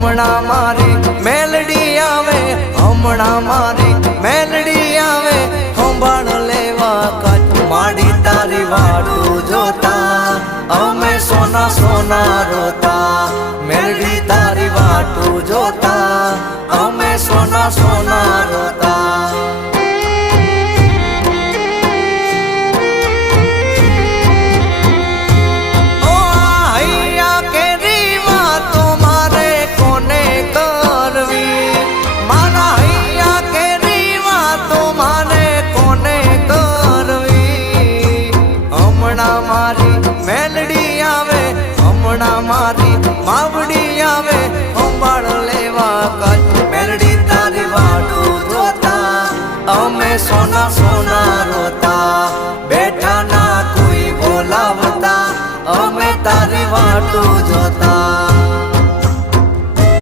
હમણાં મારી મેલડી આવે, હમણાં મારી મેલડી આવે, સંભાળ લેવા કાચું માડી તારી વાટું જોતા અમે સોના સોના રોતા, મેલડી તારી વાટું જોતા અમે સોના સોના